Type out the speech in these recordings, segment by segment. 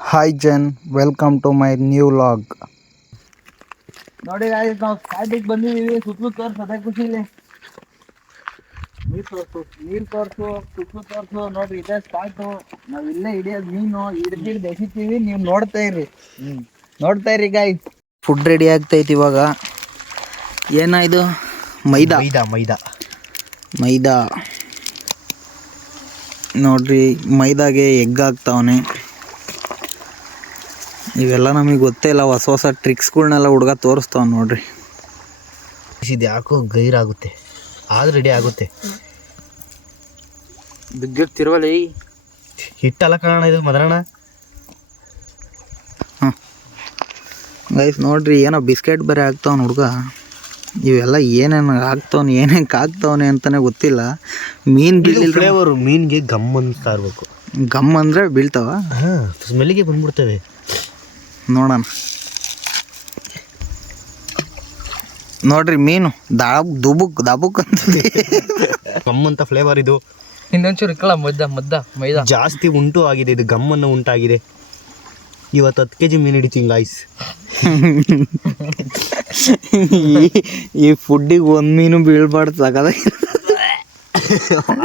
Hi Jen, welcome to my new vlog. ನೋಡಿ guys ನಾವು ಸ್ಟಾರ್ಟಿಗೆ ಬಂದಿದ್ದೀವಿ. ಸುತ್ತಲೂ ತೋರ್ಸು ಅದೇ ಖುಷಿಲಿ. ನೀರು ತೋರ್ಸು ಸುತ್ತಲೂ ತೋರ್ಸು. ನೋಡ್ರಿ ಇದೇ ಸ್ಪಾಟು. ನಾವು ಇಲ್ಲೇ ಹಿಡಿಯೋದು ಮೀನು. ಹಿಡ್ದು ಎಸಿತೀವಿ, ನೀವು ನೋಡ್ತಾ ಇರಿ ಗಾಯ್ಸ್. ಫುಡ್ ರೆಡಿ ಆಗ್ತೈತಿ ಇವಾಗ. ಏನಾಯ್ತು? ಮೈದಾ ಮೈದಾ ನೋಡ್ರಿ, ಮೈದಾಗೆ ಎಗ್ ಹಾಕ್ತಾವನೆ. ಇವೆಲ್ಲ ನಮಗೆ ಗೊತ್ತೇ ಇಲ್ಲ, ಹೊಸ ಹೊಸ ಟ್ರಿಕ್ಸ್ಗಳ್ನೆಲ್ಲ ಹುಡುಗ ತೋರಿಸ್ತಾವ ನೋಡ್ರಿ. ಇದು ಯಾಕೋ ಗೈರಾಗುತ್ತೆ, ಆದ್ರೆ ರೆಡಿ ಆಗುತ್ತೆ. ಬಿದ್ದಿರ್ತಿರುವಲ್ಲಿ ಹಿಟ್ಟಲ್ಲ ಕಾರಣ ಇದು ಮದರಣ. ಗೈಸ್ ನೋಡ್ರಿ, ಏನೋ ಬಿಸ್ಕೆಟ್ ಬೇರೆ ಹಾಕ್ತಾವನ ಹುಡುಗ. ಇವೆಲ್ಲ ಏನೇನು ಹಾಕ್ತಾವನೆ, ಏನೇನು ಹಾಕ್ತಾವನೆ ಅಂತಲೇ ಗೊತ್ತಿಲ್ಲ. ಮೀನು ಬೀಳಿಲ್ಲ, ಫ್ಲೇವರು ಮೀನಿಗೆ ಗಮ್ ಅನ್ಸ್ತಾ ಇರಬೇಕು. ಗಮ್ ಅಂದರೆ ಬೀಳ್ತಾವ. ಹಾಂ, ಸ್ಮೆಲ್ಲಿಗೆ ಬಂದ್ಬಿಡ್ತವೆ. ನೋಡೋಣ. ನೋಡ್ರಿ ಮೀನು ದಬುಕ್ ಅಂತದೆ. ಗಮ್ ಅಂತ ಫ್ಲೇವರ್ ಇದು. ಇನ್ನೊಂಚೂರು ಇಕ್ಕಲ್ಲ ಮೈದಾ ಜಾಸ್ತಿ ಉಂಟು ಆಗಿದೆ, ಇದು ಗಮ್ಮನ್ನು ಉಂಟಾಗಿದೆ. ಇವತ್ತು 10 kg ಮೀನು ಹಿಡಿತೀವಿ ಗಾಯ್ಸ್. ಈ ಫುಡ್ಡಿಗೆ ಒಂದು ಮೀನು ಬೀಳ್ಬಾರ್ದು, ಸಾಕಾದ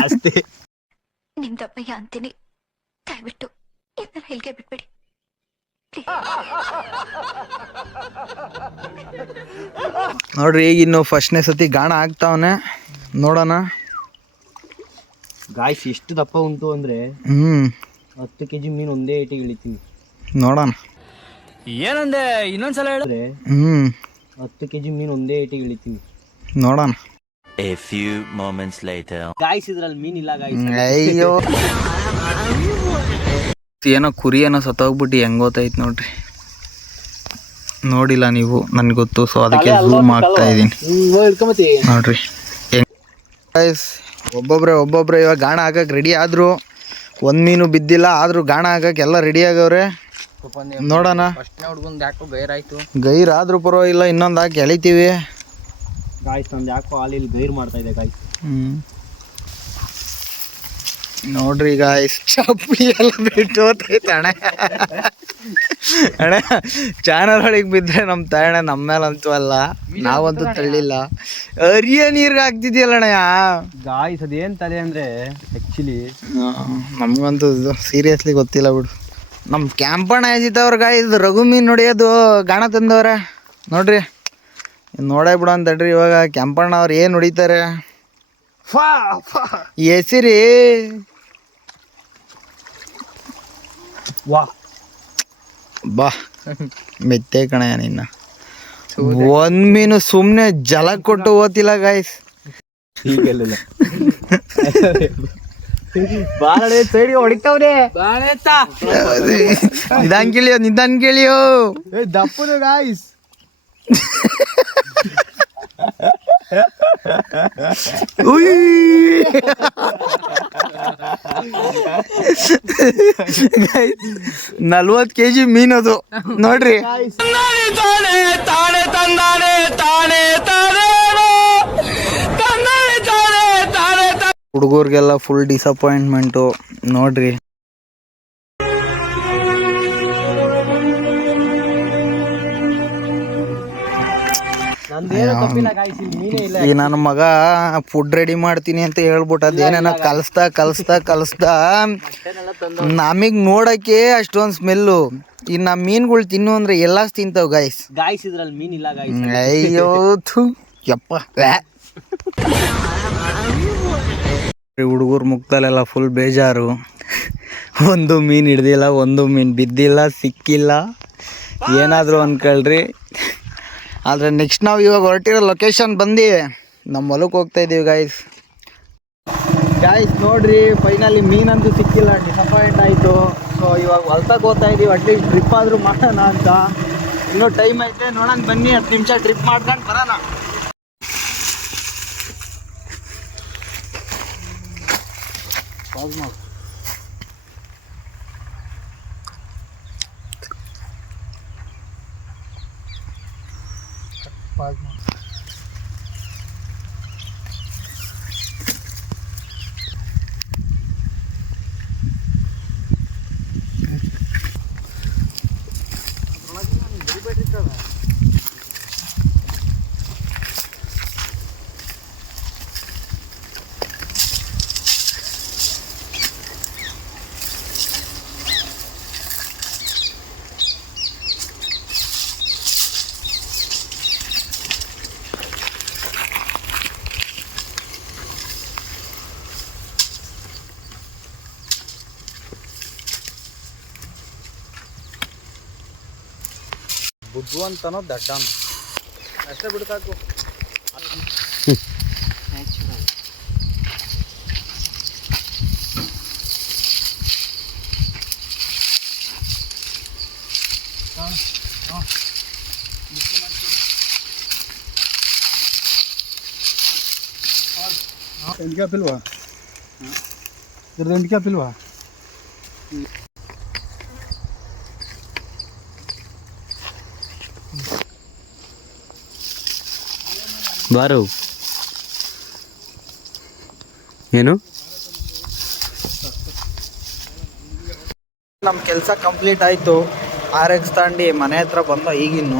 ಅಷ್ಟೇ. ನಿಮ್ದಪ್ಪಯ್ಯ ಅಂತೀನಿ, ದಯವಿಟ್ಟು ಇದನ್ನ ಹೇಳಿಕೆ ಬಿಟ್ಬಿಡಿ. ನೋಡ್ರಿ, ಈಗ ಇನ್ನು ಫಸ್ಟ್ನೇ ಸತಿ ಗಾಣ ಆಗ್ತಾವನೆ. ನೋಡೋಣ ಗಾಯ್ಸ್ ಎಷ್ಟು ದಪ್ಪ ಉಂಟು ಅಂದರೆ 10 kg ಮೀನು ಒಂದೇ ಏಟಿಗೆ ಇಳಿತೀವಿ. ನೋಡೋಣ. ಏನಂದೆ ಇನ್ನೊಂದ್ಸಲ ಹೇಳಿದ್ರೆ 10 kg ಮೀನು ಒಂದೇ ಏಟಿಗೆ ಇಳಿತೀವಿ. ನೋಡೋಣ. A few moments later. Guys ಇದ್ರಲ್ಲಿ ಮೀನಿಲ್ಲ ಗಾಯ್ಸ್. ಅಯ್ಯೋ, ಏನೋ ಕುರಿ ಏನೋ ಸತ್ತೋಗ್ಬಿಟ್ಟು ಹೆಂಗ್ ಗೊತ್ತಾಯ್ತು ನೋಡ್ರಿ. ನೋಡಿಲ್ಲ ನೀವು, ನನ್ಗೆ ಗೊತ್ತು, ಸೊ ಅದಕ್ಕೆ ಝೂಮ್ ಆಗ್ತಾ ಇದ್ದೀನಿ ನೋಡ್ರಿ. ಒಬ್ಬೊಬ್ರೆ ಇವಾಗ ಗಾಣ ಹಾಕಕ್ಕೆ ರೆಡಿ ಆದ್ರು. ಒಂದು ಮೀನು ಬಿದ್ದಿಲ್ಲ, ಆದ್ರೂ ಗಾಣ ಹಾಕಕ್ಕೆ ಎಲ್ಲ ರೆಡಿ ಆಗವ್ರೆ. ನೋಡೋಣ. ಯಾಕೋ ಗೈರಾಯ್ತು. ಗೈರಾದ್ರೂ ಪರವಾಗಿಲ್ಲ, ಇನ್ನೊಂದು ಹಾಕಿ ಎಳಿತೀವಿ ಗಾಯ್ಸ್. ನಮ್ದು ಯಾಕೋ ಹಾಲಿಲ್ಲಿ ಗೈರ್ ಮಾಡ್ತಾ ಇದೆ ಗಾಯ್ಸ್. ನೋಡ್ರಿ ಗಾಯ್ಸ್, ಚಪ್ಪಲಿ ಎಲ್ಲ ಬಿಟ್ಟು ಹೋಗ್ತೈತೆ ಅಣ್ಣ. ಚಾನಲ್ ಒಳಗೆ ಬಿದ್ದರೆ ನಮ್ಮ ತಾಯಣ್ಣ ನಮ್ಮ ಮೇಲಂತೂ ಅಲ್ಲ, ನಾವಂತೂ ತಳ್ಳಿಲ್ಲ. ಅರಿಯ ನೀರ್ಗೆ ಹಾಕ್ತಿದ್ಯಲ್ಲ ಅಣ್ಣ. ಗಾಯ್ಸ್ ಅದೇನು ತಲೆ ಅಂದರೆ ಆ್ಯಕ್ಚುಲಿ ನಮಗಂತೂ ಸೀರಿಯಸ್ಲಿ ಗೊತ್ತಿಲ್ಲ ಬಿಡು. ನಮ್ಮ ಕ್ಯಾಂಪಣ್ಣ ಎಜಿತವ್ರ ಗಾಯ್ಸ್ ರಘು ಮೀನು ನೋಡಿಯೋದು ಗಾಣ ತಂದವ್ರೆ ನೋಡ್ರಿ. ನೋಡೇ ಬಿಡು ಅಂತಡ್ರಿ. ಇವಾಗ ಕ್ಯಾಂಪಣ್ಣ ಅವ್ರು ಏನು ಹೊಡಿತಾರೆ ಹೆಸರಿ. ವಾ ಬಾ ಮೆತ್ತೆ ಕಣ ನಿನ್ನ. ಒಂದ್ ಮೀನು ಸುಮ್ಮನೆ ಜಲ ಕೊಟ್ಟು ಓತಿಲ್ಲ ಗಾಯ್ಸ್. ಹೊಡಿತಾವ್ರೆ. ನಿಧಾನ ಕೇಳಿಯೋ ದಪ್ಪದು ಗಾಯ್ಸ್. ನಲ್ವತ್ತು kg ಮೀನದು ನೋಡ್ರಿ. ಹುಡುಗರಿಗೆಲ್ಲ ಫುಲ್ ಡಿಸಪಾಯಿಂಟ್ಮೆಂಟು ನೋಡ್ರಿ. ಈ ನನ್ನ ಮಗ ಫುಡ್ ರೆಡಿ ಮಾಡ್ತೀನಿ ಅಂತ ಹೇಳ್ಬಿಟ್ಟು ಅದೇನೇನ ಕಲಿಸ್ತಾ ನಮಗ್ ನೋಡಕ್ಕೆ ಅಷ್ಟೊಂದು ಸ್ಮೆಲ್ಲು. ಇನ್ನು ಮೀನುಗಳು ತಿನ್ನು ಅಂದ್ರೆ ಎಲ್ಲ ತಿಂತಾವ್ ಗಾಯ್ಸ್. ಇದ್ರಲ್ಲಿ ಮೀನಿಲ್ಲ ಗಾಯ್ಸ್. ಅಯ್ಯೋ ಯಪ್ಪ. ಹುಡುಗರು ಮುಕ್ತಲೆಲ್ಲ ಫುಲ್ ಬೇಜಾರು. ಒಂದು ಮೀನು ಹಿಡ್ದಿಲ್ಲ, ಒಂದು ಮೀನು ಬಿದ್ದಿಲ್ಲ, ಸಿಕ್ಕಿಲ್ಲ. ಏನಾದರೂ ಅನ್ಕೊಳ್ರಿ. ಆದರೆ ನೆಕ್ಸ್ಟ್ ನಾವು ಇವಾಗ ಹೊರಟಿರೋ ಲೊಕೇಶನ್ ಬಂದು ನಮ್ಮ ಹೊಲಕ್ಕೆ ಹೋಗ್ತಾ ಇದ್ದೀವಿ ಗಾಯ್ಸ್. ನೋಡ್ರಿ, ಫೈನಲಿ ಮೀನಂತೂ ಸಿಕ್ಕಿಲ್ಲ, ಡಿಸಪಾಯಿಂಟ್ ಆಯಿತು. ಸೊ ಇವಾಗ ಹೊಲ್ತಕ್ಕೆ ಹೋಗ್ತಾ ಇದ್ದೀವಿ. ಅಟ್ಲೀಸ್ಟ್ ಟ್ರಿಪ್ ಆದರೂ ಮಾಡೋಣ ಅಂತ. ಇನ್ನೂ ಟೈಮ್ ಐತೆ, ನೋಡೋಣ ಬನ್ನಿ. 10 ನಿಮಿಷ ಟ್ರಿಪ್ ಮಾಡ್ಕೊಂಡು ಬರೋಣ. ಬುದ್ಧಿವಂತನೋ ದಡ್ಡನೋ ಅಷ್ಟೇ ಬಿಡು ಸಾಕು. ಎಂಟ್ಕ್ಯಾಪ್ ಇಲ್ವಾ? ಇದ್ರದ್ದು ಎಂಟ್ಕ್ಯಾಪ್ ಇಲ್ವಾ? ಬಾರು ಏನು ನಮ್ಮ ಕೆಲಸ ಕಂಪ್ಲೀಟ್ ಆಯಿತು. RX ತಾಂಡಿ ಮನೆ ಹತ್ರ ಬಂದ ಈಗಿನ್ನು